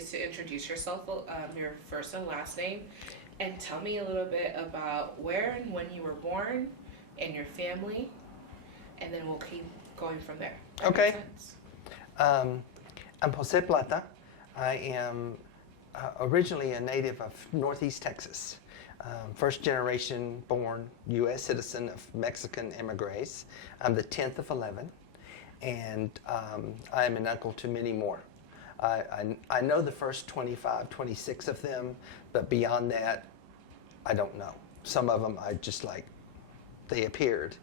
is to introduce yourself, your first and last name, and tell me a little bit about where and when you were born and your family, and then we'll keep going from there. That Okay. makes sense? I'm José Plata. I am originally a native of Northeast Texas. First generation born U.S. citizen of Mexican immigrants. I'm the 10th of 11, and I am an uncle to many more. I know the first 25, 26 of them, but beyond that, I don't know. Some of them I just like, they appeared.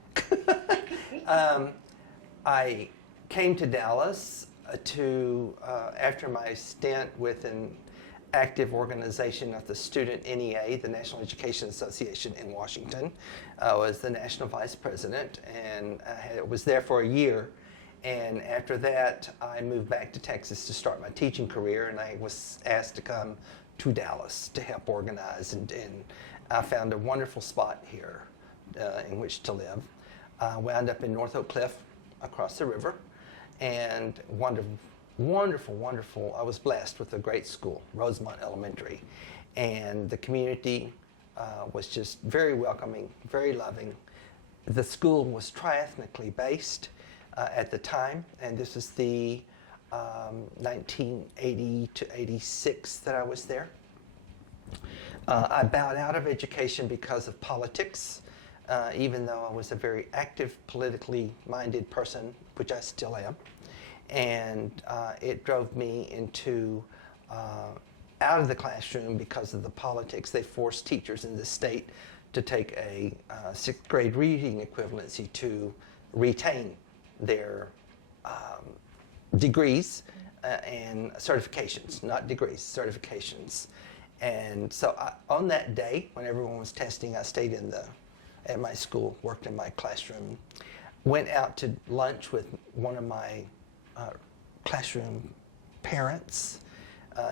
I came to Dallas after my stint with an active organization of the student NEA, the National Education Association in Washington. I was the national vice president, and I was there for a year. And after that, I moved back to Texas to start my teaching career, and I was asked to come to Dallas to help organize, and I found a wonderful spot here in which to live. Wound up in North Oak Cliff across the river, and wonderful. I was blessed with a great school, Rosemont Elementary, and the community was just very welcoming, very loving. The school was triethnically based at the time, and this is the 1980 to 86 that I was there. I bowed out of education because of politics, even though I was a very active, politically minded person, which I still am. And it drove me into out of the classroom because of the politics. They forced teachers in the state to take a sixth grade reading equivalency to retain their degrees and certifications, not degrees, certifications. And so on that day, when everyone was testing, I stayed at my school, worked in my classroom, went out to lunch with one of my classroom parents.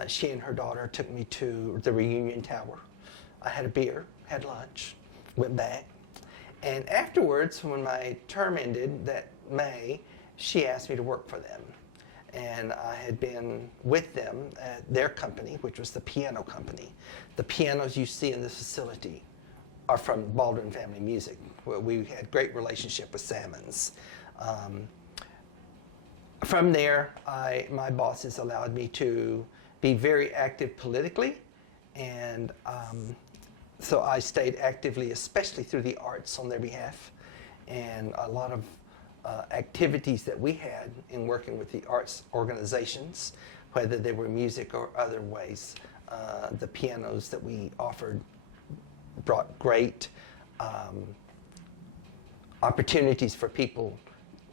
She and her daughter took me to the reunion tower. I had a beer, had lunch, went back. And afterwards, when my term ended that May, she asked me to work for them. And I had been with them at their company, which was the piano company. The pianos you see in this facility are from Baldwin Family Music, where we had great relationship with Salmons. From there, my bosses allowed me to be very active politically, and so I stayed actively, especially through the arts on their behalf, and a lot of activities that we had in working with the arts organizations, whether they were music or other ways. The pianos that we offered brought great opportunities for people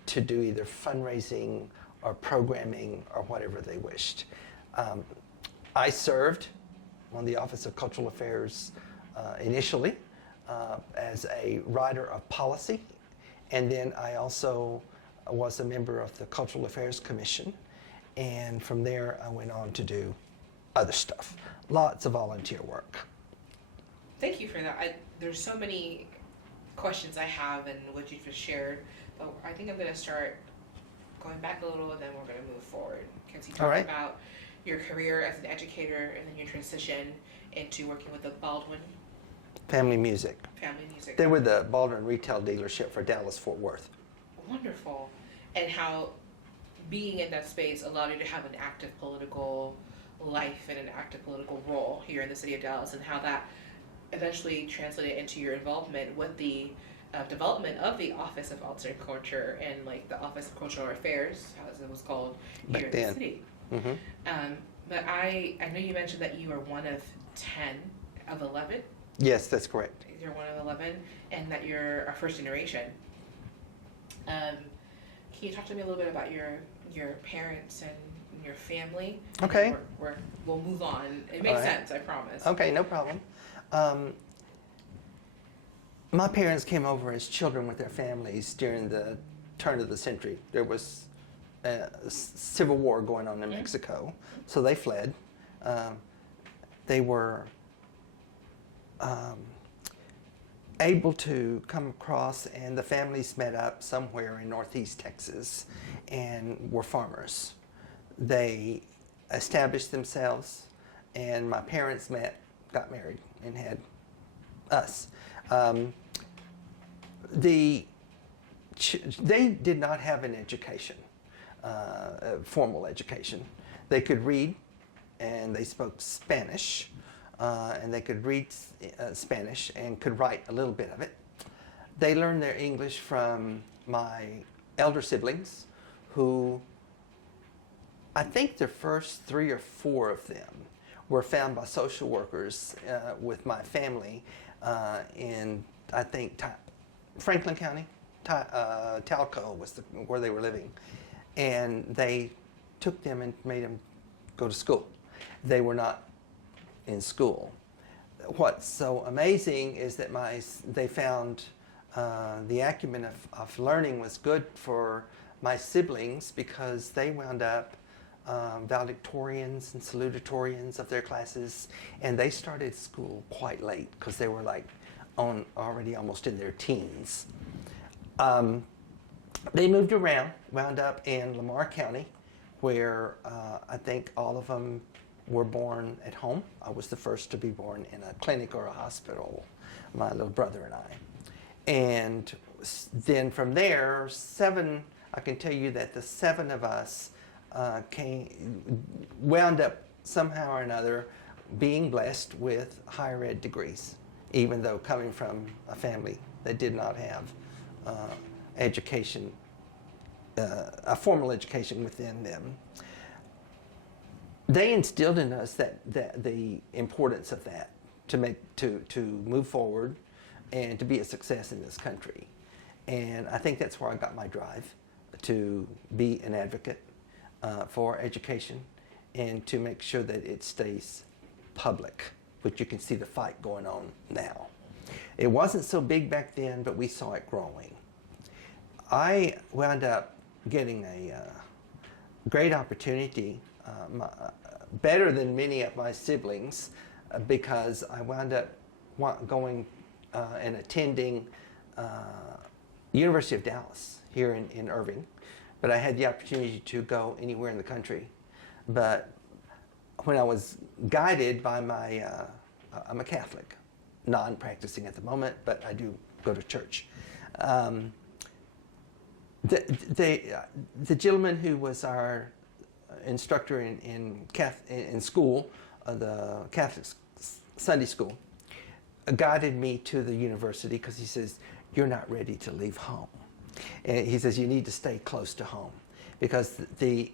to do either fundraising or programming or whatever they wished. I served on the Office of Cultural Affairs initially as a writer of policy, and then I also was a member of the Cultural Affairs Commission, and from there I went on to do other stuff, lots of volunteer work. Thank you for that. There's so many questions I have and what you just shared, but I think I'm going to start going back a little, and then we're going to move forward. Because you talked about your career as an educator, and then your transition into working with the Baldwin Family Music. Family Music. They were the Baldwin retail dealership for Dallas-Fort Worth. Wonderful. And how being in that space allowed you to have an active political life and an active political role here in the city of Dallas, and how that eventually translated into your involvement with the development of the Office of Arts and Culture, and like the Office of Cultural Affairs, as it was called here in the city. Mm-hmm. But I know you mentioned that you are one of 10 of 11. Yes, that's correct. You're one of 11, and that you're a first generation. Can you talk to me a little bit about your parents and your family? Okay. We'll move on. It makes sense, I promise. Okay, no problem. My parents came over as children with their families during the turn of the century. There was a civil war going on in Mexico, so they fled. They were able to come across, and the families met up somewhere in Northeast Texas and were farmers. They established themselves, and my parents met, got married, and had us. They did not have an education, a formal education. They could read, and they spoke Spanish, and they could read Spanish and could write a little bit of it. They learned their English from my elder siblings, who I think the first 3 or 4 of them were found by social workers with my family in, I think, Franklin County. Talco was where they were living. And they took them and made them go to school. They were not in school. What's so amazing is that they found the acumen of learning was good for my siblings, because they wound up valedictorians and salutatorians of their classes, and they started school quite late because they were like already almost in their teens. They moved around, wound up in Lamar County, where I think all of them were born at home. I was the first to be born in a clinic or a hospital, my little brother and I. And then from there, I can tell you that the 7 of us wound up somehow or another being blessed with higher ed degrees, even though coming from a family that did not have education, a formal education within them. They instilled in us that the importance of that to move forward and to be a success in this country. And I think that's where I got my drive to be an advocate for education and to make sure that it stays public, which you can see the fight going on now. It wasn't so big back then, but we saw it growing. I wound up getting a great opportunity, better than many of my siblings, because I wound up going and attending University of Dallas here in Irving, but I had the opportunity to go anywhere in the country. But when I was guided by I'm a Catholic, non-practicing at the moment, but I do go to church. The gentleman who was our instructor in school, the Catholic Sunday school, guided me to the university because he says, "You're not ready to leave home." And he says, "You need to stay close to home." Because the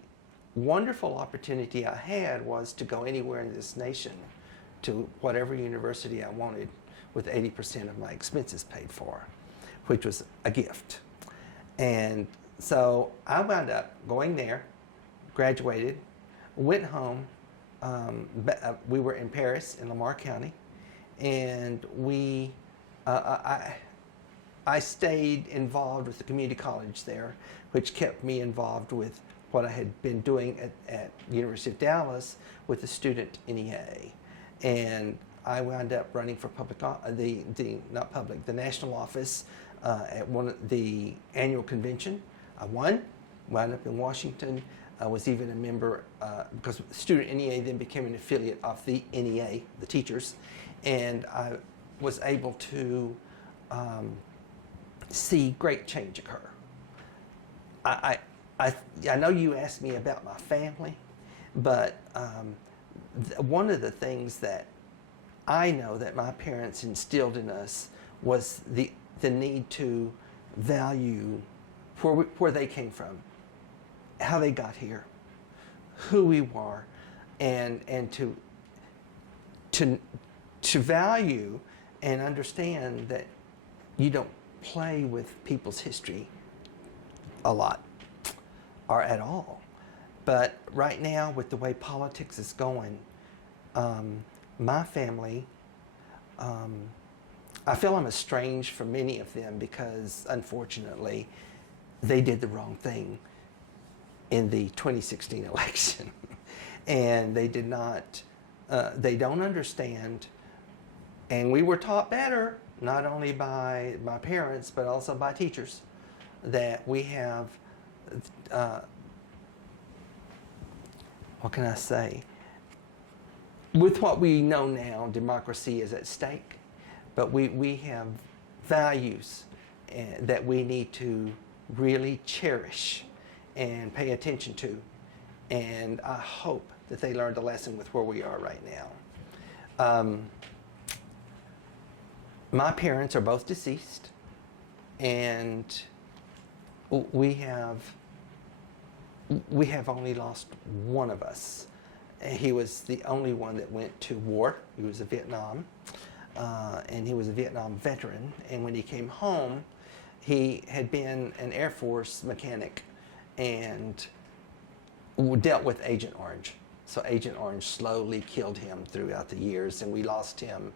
wonderful opportunity I had was to go anywhere in this nation to whatever university I wanted with 80% of my expenses paid for, which was a gift. And so I wound up going there, graduated, went home. We were in Paris in Lamar County, and I stayed involved with the community college there, which kept me involved with what I had been doing at University of Dallas with the student NEA. And I wound up running for the national office at the annual convention. I won, wound up in Washington. I was even a member, because student NEA then became an affiliate of the NEA, the teachers, and I was able to see great change occur. I know you asked me about my family, but one of the things that I know that my parents instilled in us was the need to value where they came from, how they got here, who we were, and to value and understand that you don't play with people's history a lot or at all. But right now, with the way politics is going, my family, I feel I'm estranged from many of them because, unfortunately, they did the wrong thing in the 2016 election. And they did not, they don't understand. And we were taught better, not only by my parents, but also by teachers, that we have what can I say? With what we know now, democracy is at stake, but we have values that we need to really cherish and pay attention to. And I hope that they learned a lesson with where we are right now. My parents are both deceased, and we have only lost one of us. He was the only one that went to war. He was a Vietnam, and he was a Vietnam veteran. And when he came home, he had been an Air Force mechanic and dealt with Agent Orange. So Agent Orange slowly killed him throughout the years, and we lost him,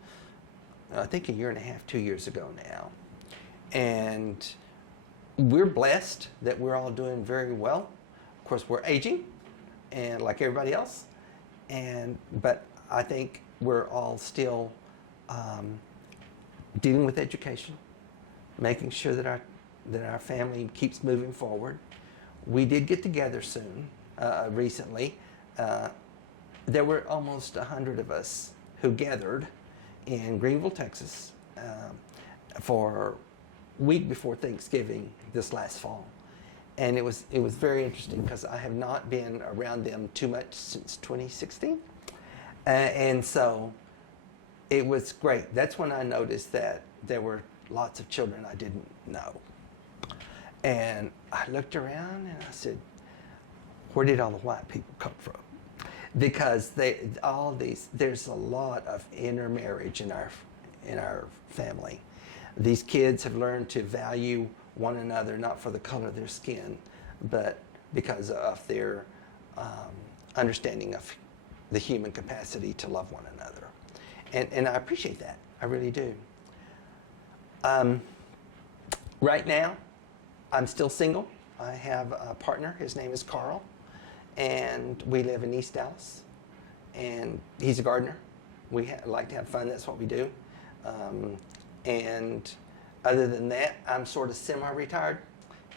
I think, 1.5 years, 2 years ago now. And we're blessed that we're all doing very well. Of course, we're aging, and like everybody else. But I think we're all still dealing with education, making sure that our family keeps moving forward. We did get together soon, recently. There were almost 100 of us who gathered in Greenville, Texas, for a week before Thanksgiving this last fall. And it was very interesting because I have not been around them too much since 2016. And so it was great. That's when I noticed that there were lots of children I didn't know. And I looked around and I said, where did all the white people come from? Because there's a lot of intermarriage in our family. These kids have learned to value one another, not for the color of their skin, but because of their understanding of the human capacity to love one another. And I appreciate that. I really do. Right now, I'm still single. I have a partner. His name is Carl. And we live in East Dallas. And he's a gardener. We like to have fun. That's what we do. And other than that, I'm sort of semi-retired.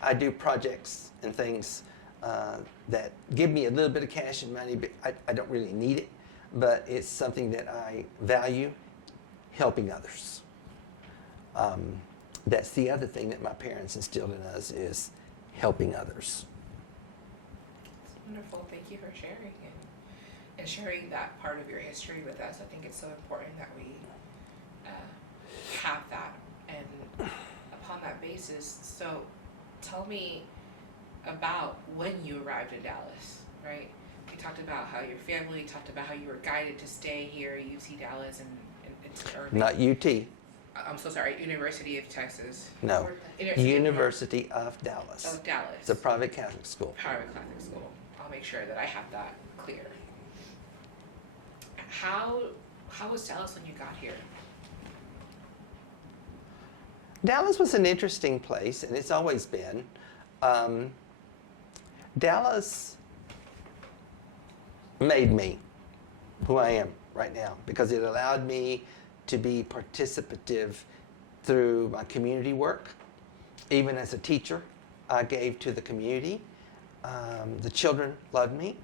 I do projects and things that give me a little bit of cash and money, but I don't really need it. But it's something that I value, helping others. That's the other thing that my parents instilled in us, is helping others. It's wonderful. Thank you for sharing and sharing that part of your history with us. I think it's so important that we have that. And upon that basis, so tell me about when you arrived in Dallas, right? You talked about how your family, talked about how you were guided to stay here at UT Dallas and Irving. Not UT. I'm so sorry, University of Texas. No, University of Dallas. Of Dallas. It's a private Catholic school. Private Catholic school. I'll make sure that I have that clear. How was Dallas when you got here? Dallas was an interesting place, and it's always been. Dallas made me who I am right now, because it allowed me to be participative through my community work. Even as a teacher, I gave to the community. The children loved me.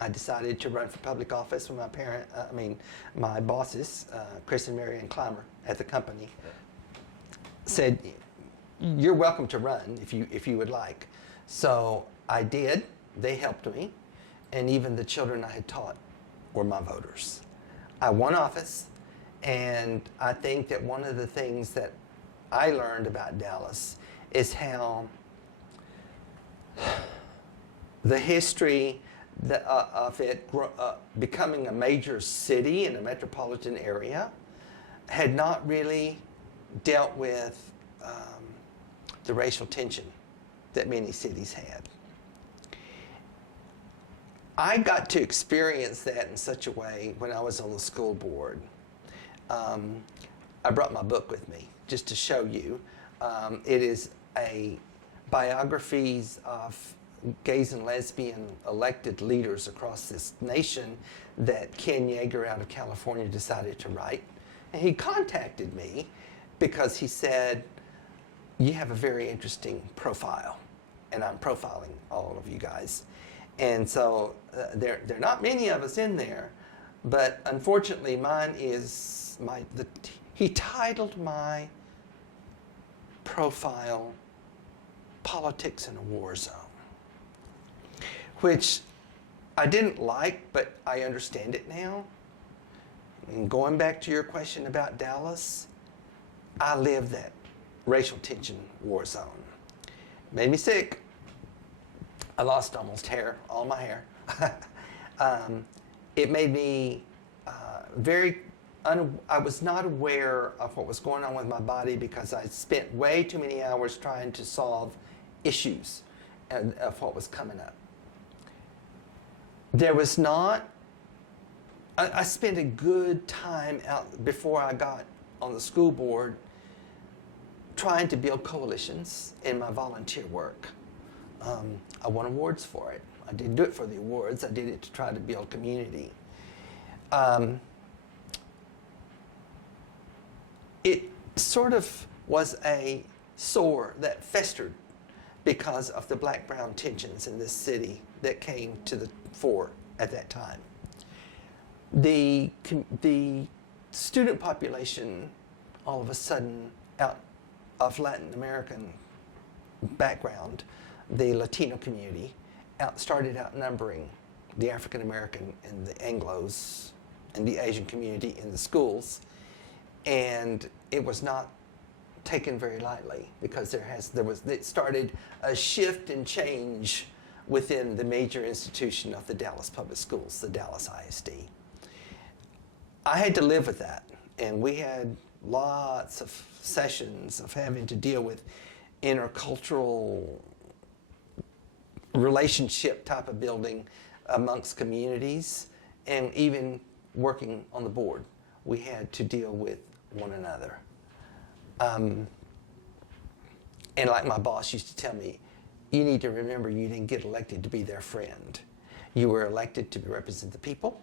I decided to run for public office when my bosses, Chris and Marianne Clymer at the company, said, "You're welcome to run if you would like." So I did. They helped me, and even the children I had taught were my voters. I won office, and I think that one of the things that I learned about Dallas is how the history of it becoming a major city in a metropolitan area had not really dealt with the racial tension that many cities had. I got to experience that in such a way when I was on the school board. I brought my book with me just to show you. It is a biographies of gays and lesbian elected leaders across this nation that Ken Yeager out of California decided to write. And he contacted me because he said, "You have a very interesting profile," and I'm profiling all of you guys. And so there are not many of us in there, but unfortunately mine is he titled my profile Politics in a War Zone, which I didn't like, but I understand it now. And going back to your question about Dallas, I lived that racial tension war zone. Made me sick. I lost almost hair, all my hair. It made me I was not aware of what was going on with my body because I spent way too many hours trying to solve issues of what was coming up. There was not, I spent a good time out before I got on the school board trying to build coalitions in my volunteer work. I won awards for it. I didn't do it for the awards. I did it to try to build community. It sort of was a sore that festered because of the black-brown tensions in this city that came to the fore at that time. The student population, all of a sudden, out of Latin American background, the Latino community, started outnumbering the African American and the Anglos and the Asian community in the schools, and it was not taken very lightly because it started a shift and change within the major institution of the Dallas Public Schools, the Dallas ISD. I had to live with that, and we had lots of sessions of having to deal with intercultural relationship type of building amongst communities, and even working on the board, we had to deal with one another. And like my boss used to tell me, you need to remember you didn't get elected to be their friend. You were elected to represent the people.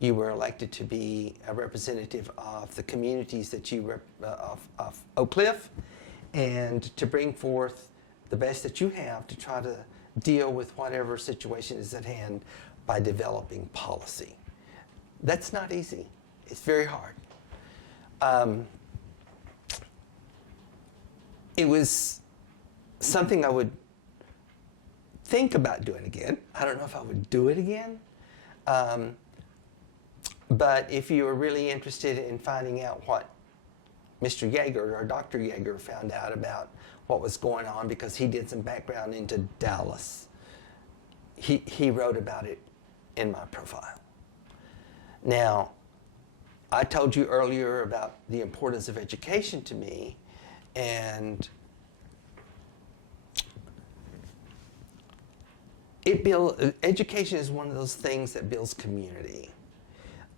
You were elected to be a representative of the communities that of Oak Cliff, and to bring forth the best that you have to try to deal with whatever situation is at hand by developing policy. That's not easy. It's very hard. It was something I would think about doing again. I don't know if I would do it again. But if you are really interested in finding out what Mr. Yeager or Dr. Yeager found out about what was going on, because he did some background into Dallas, he wrote about it in my profile. Now, I told you earlier about the importance of education to me, and education is one of those things that builds community.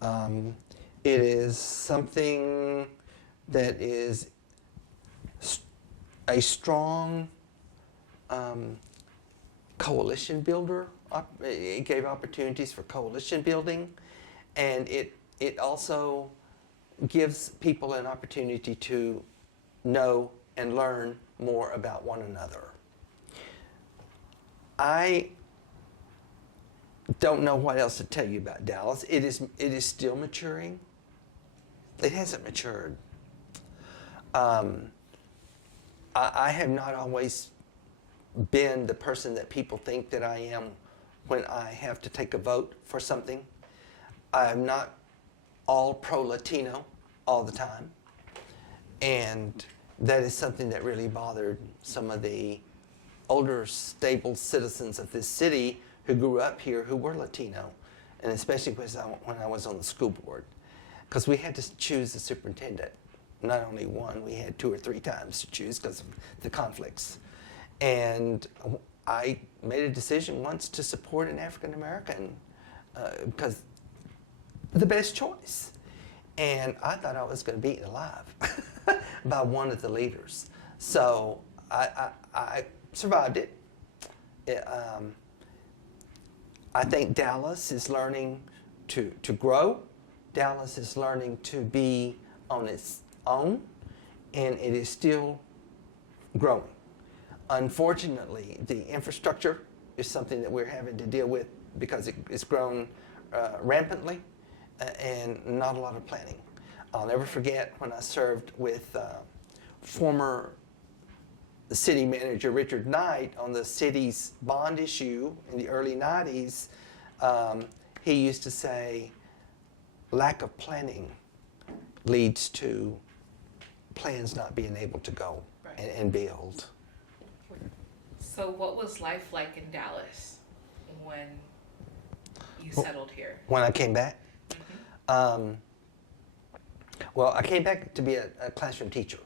It is something that is a strong coalition builder. It gave opportunities for coalition building, and it also gives people an opportunity to know and learn more about one another. I don't know what else to tell you about Dallas. It is still maturing. It hasn't matured. I have not always been the person that people think that I am when I have to take a vote for something. I'm not all pro-Latino all the time. And that is something that really bothered some of the older, stable citizens of this city who grew up here who were Latino, and especially when I was on the school board, because we had to choose the superintendent. Not only one, we had 2 or 3 times to choose because of the conflicts. And I made a decision once to support an African American because the best choice. And I thought I was going to be eaten alive by one of the leaders. So I survived it. I think Dallas is learning to grow. Dallas is learning to be on its own, and it is still growing. Unfortunately, the infrastructure is something that we're having to deal with because it's grown rampantly and not a lot of planning. I'll never forget when I served with former city manager Richard Knight on the city's bond issue in the early 90s. He used to say, lack of planning leads to plans not being able to go and build. So what was life like in Dallas when you settled here? When I came back? Mm-hmm. Well, I came back to be a classroom teacher.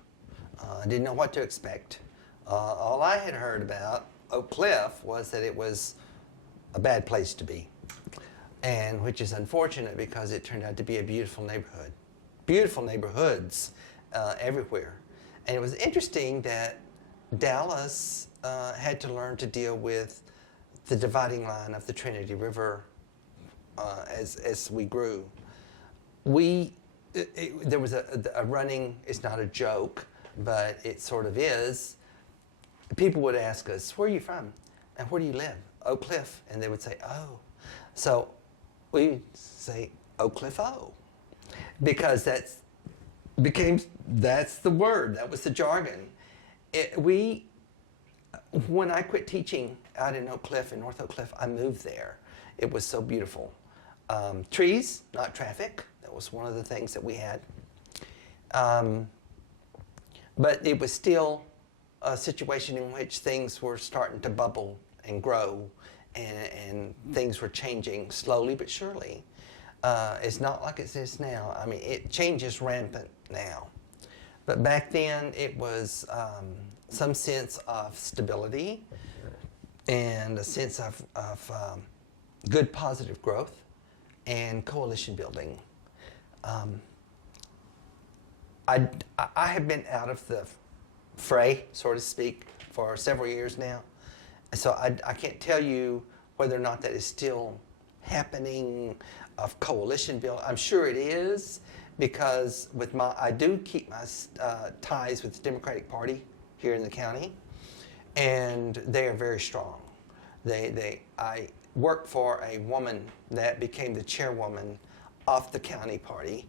I didn't know what to expect. All I had heard about Oak Cliff was that it was a bad place to be, and which is unfortunate because it turned out to be a beautiful neighborhood. Beautiful neighborhoods everywhere. And it was interesting that Dallas had to learn to deal with the dividing line of the Trinity River as we grew. There was a running, it's not a joke, but it sort of is. People would ask us, where are you from? And where do you live? Oak Cliff. And they would say, oh. So we say Oak Cliff O. Because that's the word, that was the jargon. When I quit teaching out in Oak Cliff, in North Oak Cliff, I moved there. It was so beautiful. Trees, not traffic. That was one of the things that we had. But it was still a situation in which things were starting to bubble and grow, and things were changing slowly but surely. It's not like it is now. I mean, it changes rampant now. But back then, it was some sense of stability and a sense of good positive growth and coalition building. I have been out of the fray, so to speak, for several years now. So I can't tell you whether or not that is still happening, of coalition building. I'm sure it is, because I do keep my ties with the Democratic Party here in the county, and they are very strong. I worked for a woman that became the chairwoman of the county party,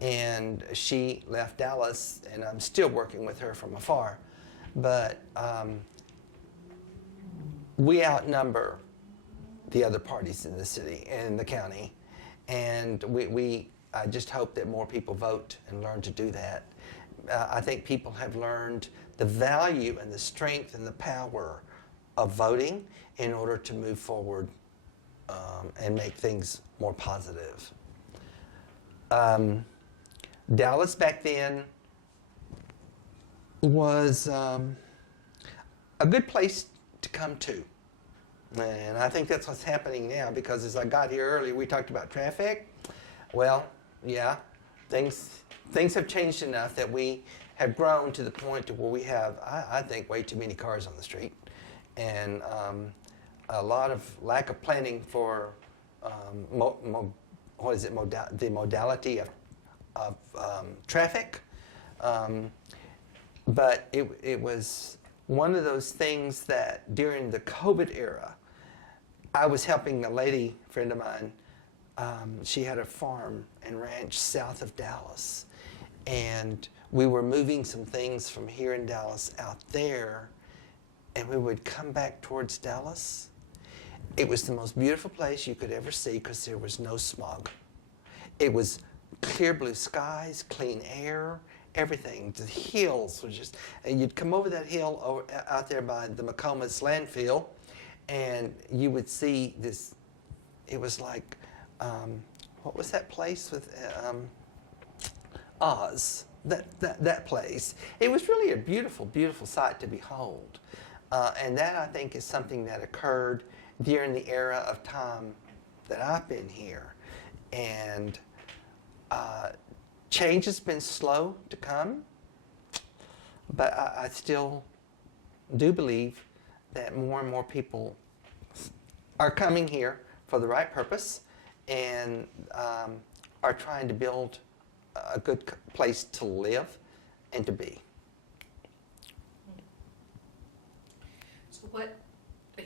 and she left Dallas, and I'm still working with her from afar. But we outnumber the other parties in the city and the county, and I just hope that more people vote and learn to do that. I think people have learned the value and the strength and the power of voting in order to move forward and make things more positive. Dallas back then was a good place to come to. And I think that's what's happening now, because as I got here earlier, we talked about traffic. Well, yeah, things have changed enough that we have grown to the point to where we have, I think, way too many cars on the street, and a lot of lack of planning for the modality of traffic. But it was one of those things that during the COVID era, I was helping a lady friend of mine. She had a farm and ranch south of Dallas, and we were moving some things from here in Dallas out there, and we would come back towards Dallas. It was the most beautiful place you could ever see because there was no smog. It was clear blue skies, clean air, everything. The hills were just, and you'd come over that hill out there by the McComas landfill, and you would see this. It was like, what was that place with Oz? That place. It was really a beautiful, beautiful sight to behold, and that, I think, is something that occurred during the era of time that I've been here, and change has been slow to come, but I still do believe that more and more people are coming here for the right purpose and are trying to build a good place to live and to be. So what,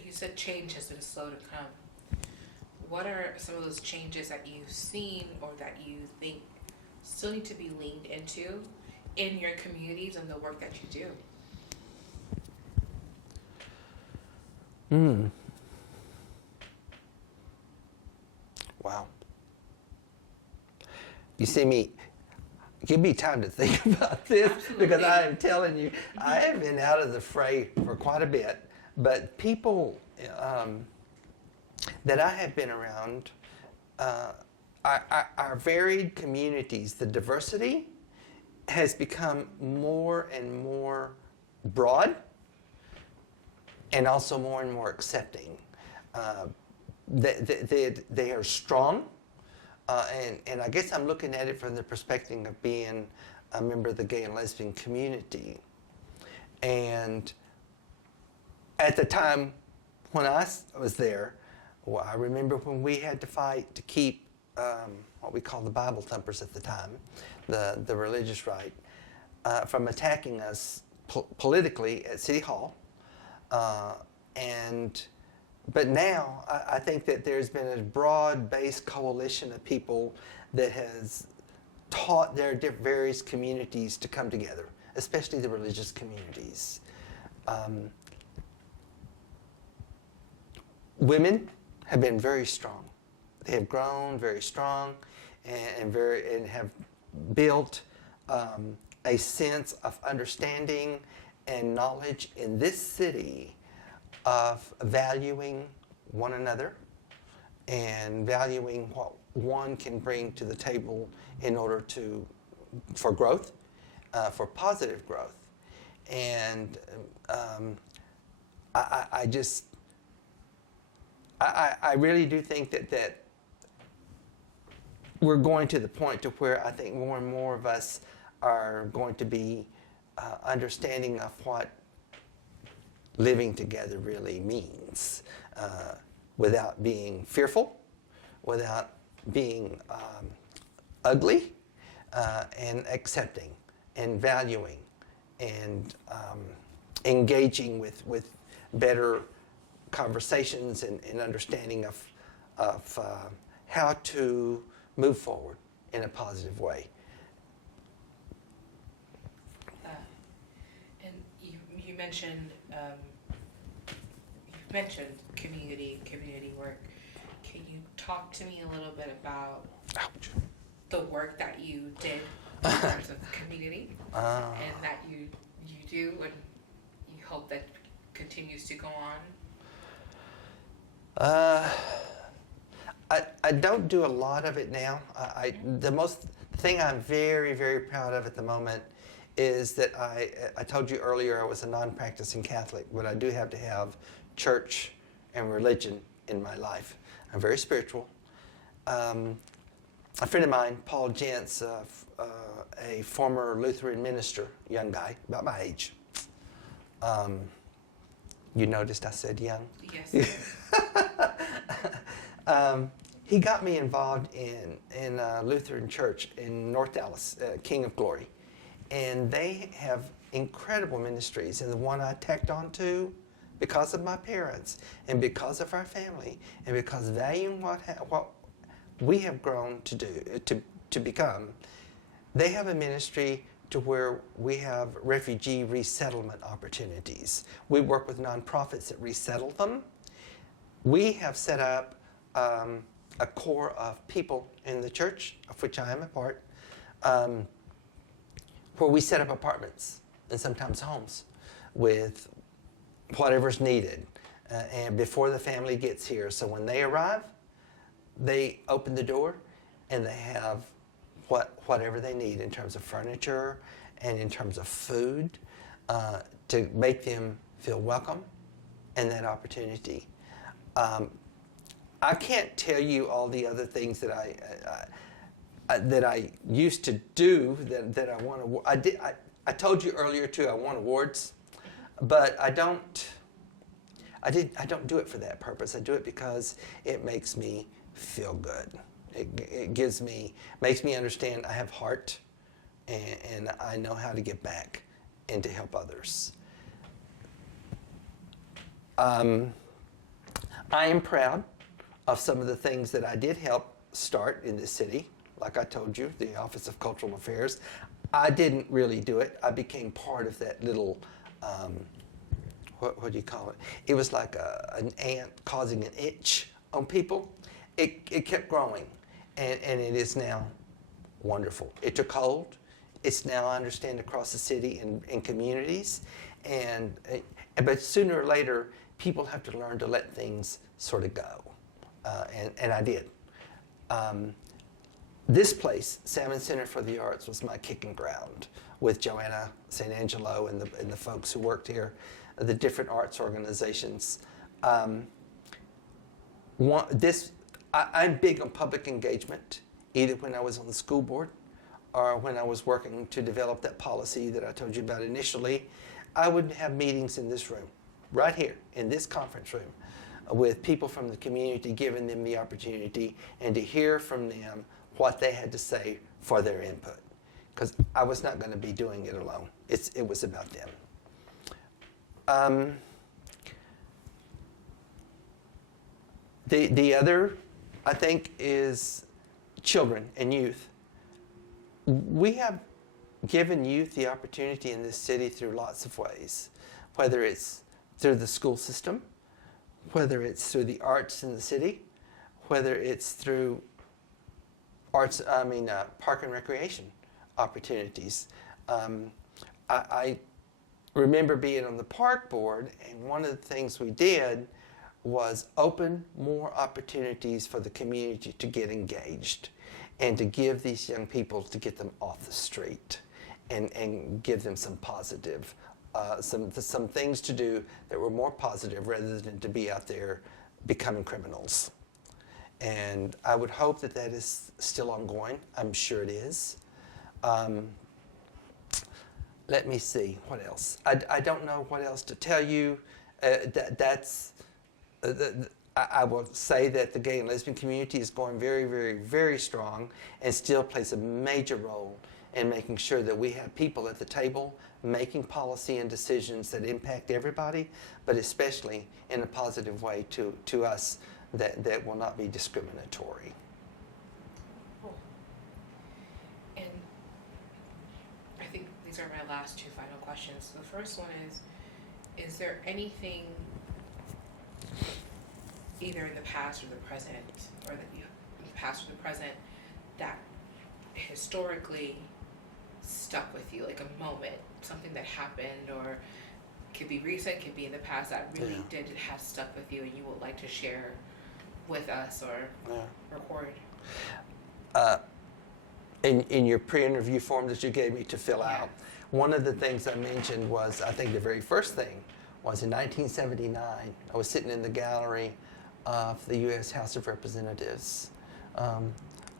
you said change has been slow to come. What are some of those changes that you've seen or that you think still need to be leaned into in your communities and the work that you do? Wow. You see me, give me time to think about this. Absolutely. Because I am telling you, I have been out of the fray for quite a bit, but people that I have been around, our varied communities, the diversity has become more and more broad and also more and more accepting. They are strong, and I guess I'm looking at it from the perspective of being a member of the gay and lesbian community. And at the time when I was there, well, I remember when we had to fight to keep what we call the Bible thumpers at the time, the religious right, from attacking us politically at City Hall. But now I think that there's been a broad-based coalition of people that has taught their various communities to come together, especially the religious communities. Women have been very strong. They have grown very strong and have built a sense of understanding and knowledge in this city of valuing one another and valuing what one can bring to the table in order for growth, for positive growth. And I really do think that we're going to the point to where I think more and more of us are going to be understanding of what living together really means, without being fearful, without being ugly, and accepting and valuing and engaging with better conversations and understanding of how to move forward in a positive way. And you mentioned community work. Can you talk to me a little bit about the work that you did in terms of community and that you do and you hope that continues to go on? I don't do a lot of it now. The thing I'm very, very proud of at the moment is that I told you earlier I was a non-practicing Catholic, but I do have to have church and religion in my life. I'm very spiritual. A friend of mine, Paul Gentz, a former Lutheran minister, young guy, about my age. You noticed I said young? Yes. He got me involved in a Lutheran church in North Dallas, King of Glory. And they have incredible ministries. And the one I tacked on to, because of my parents and because of our family and because valuing what we have grown to do, to become, they have a ministry to where we have refugee resettlement opportunities. We work with nonprofits that resettle them. We have set up a core of people in the church, of which I am a part, where we set up apartments and sometimes homes with whatever's needed and before the family gets here. So when they arrive, they open the door and they have whatever they need in terms of furniture and in terms of food to make them feel welcome and that opportunity. I can't tell you all the other things that I used to do that I want to. I told you earlier too. I want awards, but I don't do it for that purpose. I do it because it makes me feel good. It makes me understand I have heart, and I know how to give back and to help others. I am proud of some of the things that I did help start in this city. Like I told you, the Office of Cultural Affairs. I didn't really do it. I became part of that little, what do you call it? It was like an ant causing an itch on people. It kept growing, and it is now wonderful. It took hold. It's now, I understand, across the city and communities. But sooner or later, people have to learn to let things sort of go. And I did. This place, Salmon Center for the Arts, was my kicking ground with Joanna St. Angelo and the folks who worked here, the different arts organizations. I'm big on public engagement, either when I was on the school board or when I was working to develop that policy that I told you about initially. I would have meetings in this room, right here, in this conference room, with people from the community, giving them the opportunity and to hear from them what they had to say for their input. Because I was not going to be doing it alone. It was about them. The other, I think, is children and youth. We have given youth the opportunity in this city through lots of ways, whether it's through the school system, whether it's through the arts in the city, whether it's through park and recreation opportunities. I remember being on the park board, and one of the things we did was open more opportunities for the community to get engaged and to give these young people, to get them off the street and give them some positive, some things to do that were more positive rather than to be out there becoming criminals. And I would hope that that is still ongoing. I'm sure it is. Let me see, what else? I don't know what else to tell you. I will say that the gay and lesbian community is going very, very, very strong and still plays a major role in making sure that we have people at the table making policy and decisions that impact everybody, but especially in a positive way to us that will not be discriminatory. Cool. And I think these are my last two final questions. The first one is there anything either in the past or the present, or that historically stuck with you, like a moment, something that happened, or could be recent, could be in the past, that really did have stuck with you and you would like to share with us or record? In your pre-interview form that you gave me to fill out, one of the things I mentioned was, I think the very first thing was in 1979, I was sitting in the gallery of the U.S. House of Representatives.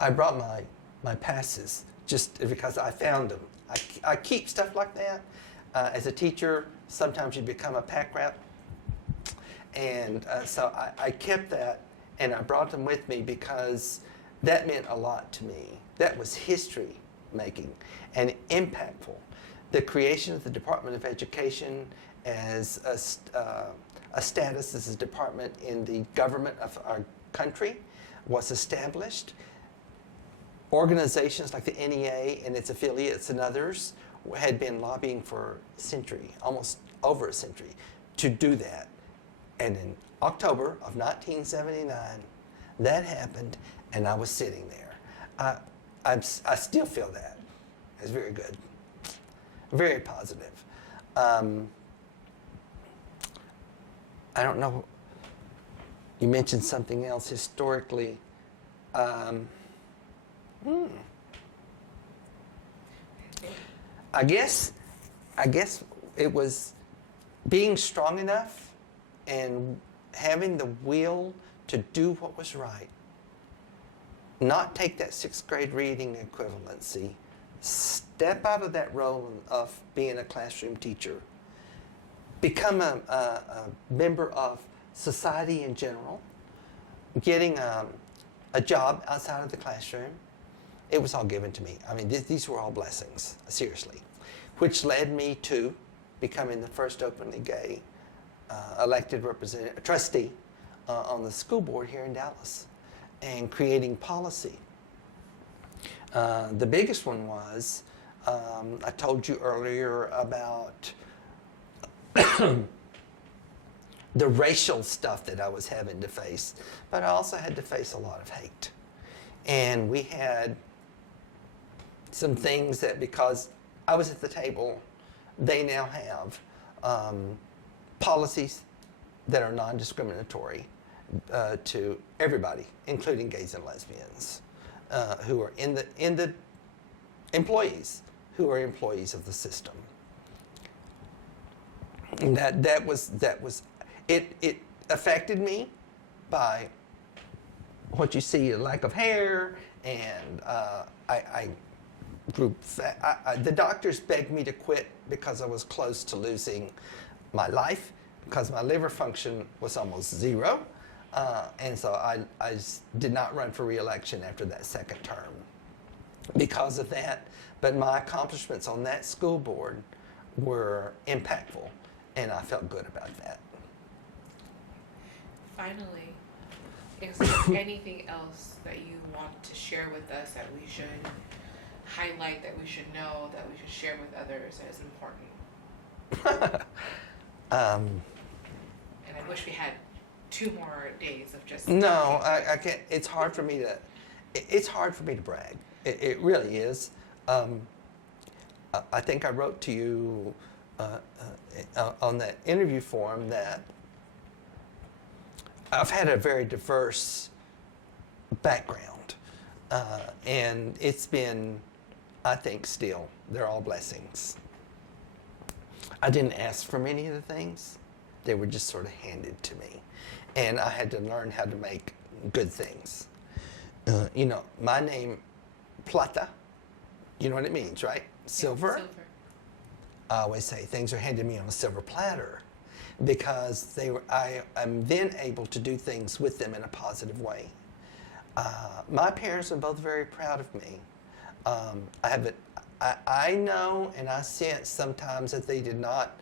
I brought my passes just because I found them. I keep stuff like that. As a teacher, sometimes you become a pack rat. And so I kept that and I brought them with me because that meant a lot to me. That was history making and impactful. The creation of the Department of Education as a status as a department in the government of our country was established. Organizations like the NEA and its affiliates and others had been lobbying for a century, almost over a century, to do that. And in October of 1979, that happened, and I was sitting there. I still feel that. It's very good, very positive. I don't know, you mentioned something else historically. I guess it was being strong enough and having the will to do what was right. Not take that 6th grade reading equivalency. Step out of that role of being a classroom teacher. Become a member of society in general. Getting a job outside of the classroom. It was all given to me. I mean, these were all blessings, seriously. Which led me to becoming the first openly gay elected trustee on the school board here in Dallas and creating policy. The biggest one was, I told you earlier about the racial stuff that I was having to face, but I also had to face a lot of hate. And we had some things that, because I was at the table, they now have policies that are non-discriminatory to everybody, including gays and lesbians, who are in the employees, who are employees of the system. And that was it affected me by what you see, a lack of hair, and I grew fat. The doctors begged me to quit because I was close to losing my life, because my liver function was almost zero. And so I did not run for re-election after that second term because of that. But my accomplishments on that school board were impactful, and I felt good about that. Finally, is there anything else that you want to share with us that we should highlight, that we should know, that we should share with others that is important? And I wish we had 2 more days of just... No, I can't. It's hard for me to. It's hard for me to brag. It really is. I think I wrote to you on that interview form that I've had a very diverse background, and it's been, I think, still, they're all blessings. I didn't ask for many of the things. They were just sort of handed to me. And I had to learn how to make good things. My name, Plata, you know what it means, right? Silver. Silver. I always say things are handed to me on a silver platter, because I'm then able to do things with them in a positive way. My parents are both very proud of me. I know and I sense sometimes that they did not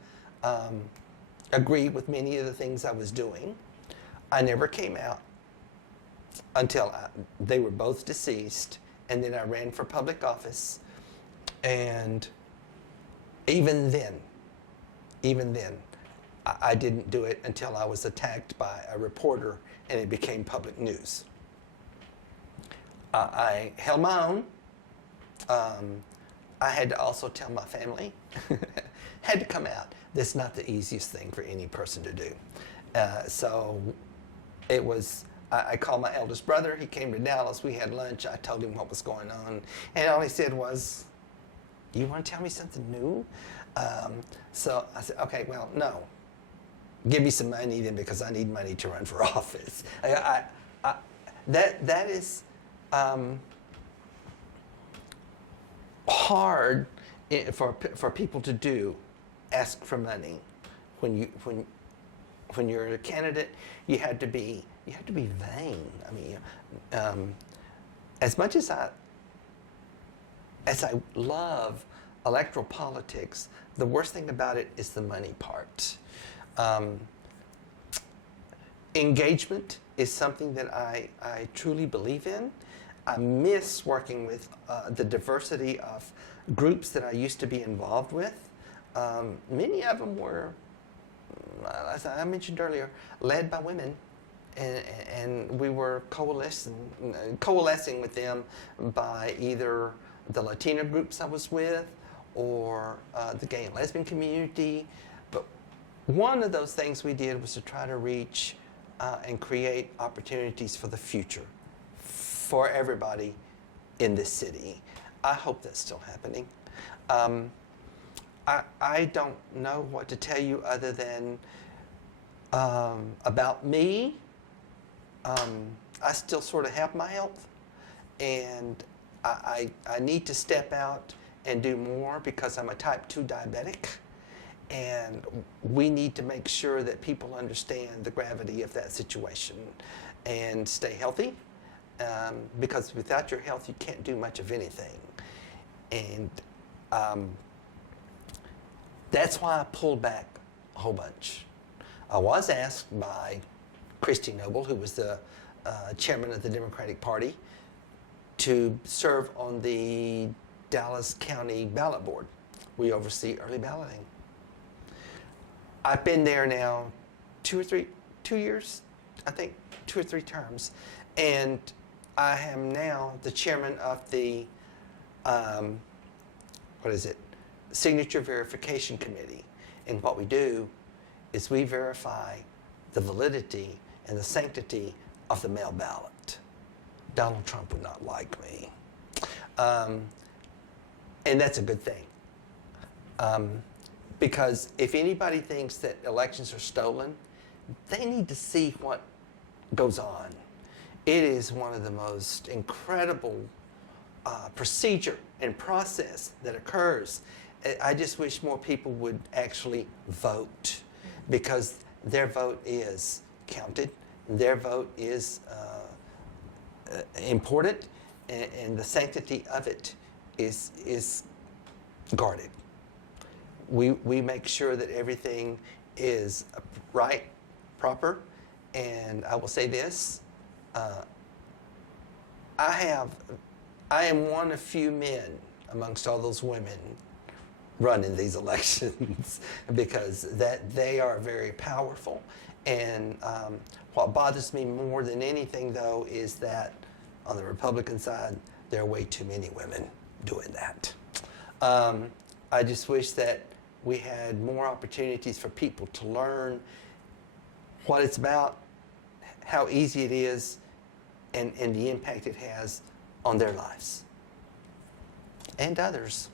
agree with many of the things I was doing. I never came out until they were both deceased, and then I ran for public office. And even then, I didn't do it until I was attacked by a reporter and it became public news. I held my own. I had to also tell my family, had to come out. That's not the easiest thing for any person to do. So it was, I called my eldest brother. He came to Dallas. We had lunch. I told him what was going on. And all he said was, "You want to tell me something new?" So I said, "Okay, well, no. Give me some money then, because I need money to run for office." That is hard for people to do. Ask for money when you're a candidate. You have to be vain. I mean, as much as I love electoral politics, the worst thing about it is the money part. Engagement is something that I truly believe in. I miss working with the diversity of groups that I used to be involved with. Many of them were, as I mentioned earlier, led by women. And we were coalescing with them by either the Latino groups I was with or the gay and lesbian community. But one of those things we did was to try to reach and create opportunities for the future for everybody in this city. I hope that's still happening. I don't know what to tell you other than about me. I still sort of have my health, and I need to step out and do more because I'm a type 2 diabetic, and we need to make sure that people understand the gravity of that situation and stay healthy, because without your health you can't do much of anything. And that's why I pulled back a whole bunch. I was asked by Christy Noble, who was the chairman of the Democratic Party, to serve on the Dallas County Ballot Board. We oversee early balloting. I've been there now 2 years, I think, 2 or 3 terms, and I am now the chairman of the Signature Verification Committee. And what we do is we verify the validity and the sanctity of the mail ballot. Donald Trump would not like me. And that's a good thing. Because if anybody thinks that elections are stolen, they need to see what goes on. It is one of the most incredible procedure and process that occurs. I just wish more people would actually vote, because their vote is counted, their vote is important, and the sanctity of it is guarded. We make sure that everything is right, proper, and I will say this, I am one of few men amongst all those women running these elections because they are very powerful. And what bothers me more than anything, though, is that on the Republican side, there are way too many women doing that. I just wish that we had more opportunities for people to learn what it's about, how easy it is, and the impact it has on their lives and others.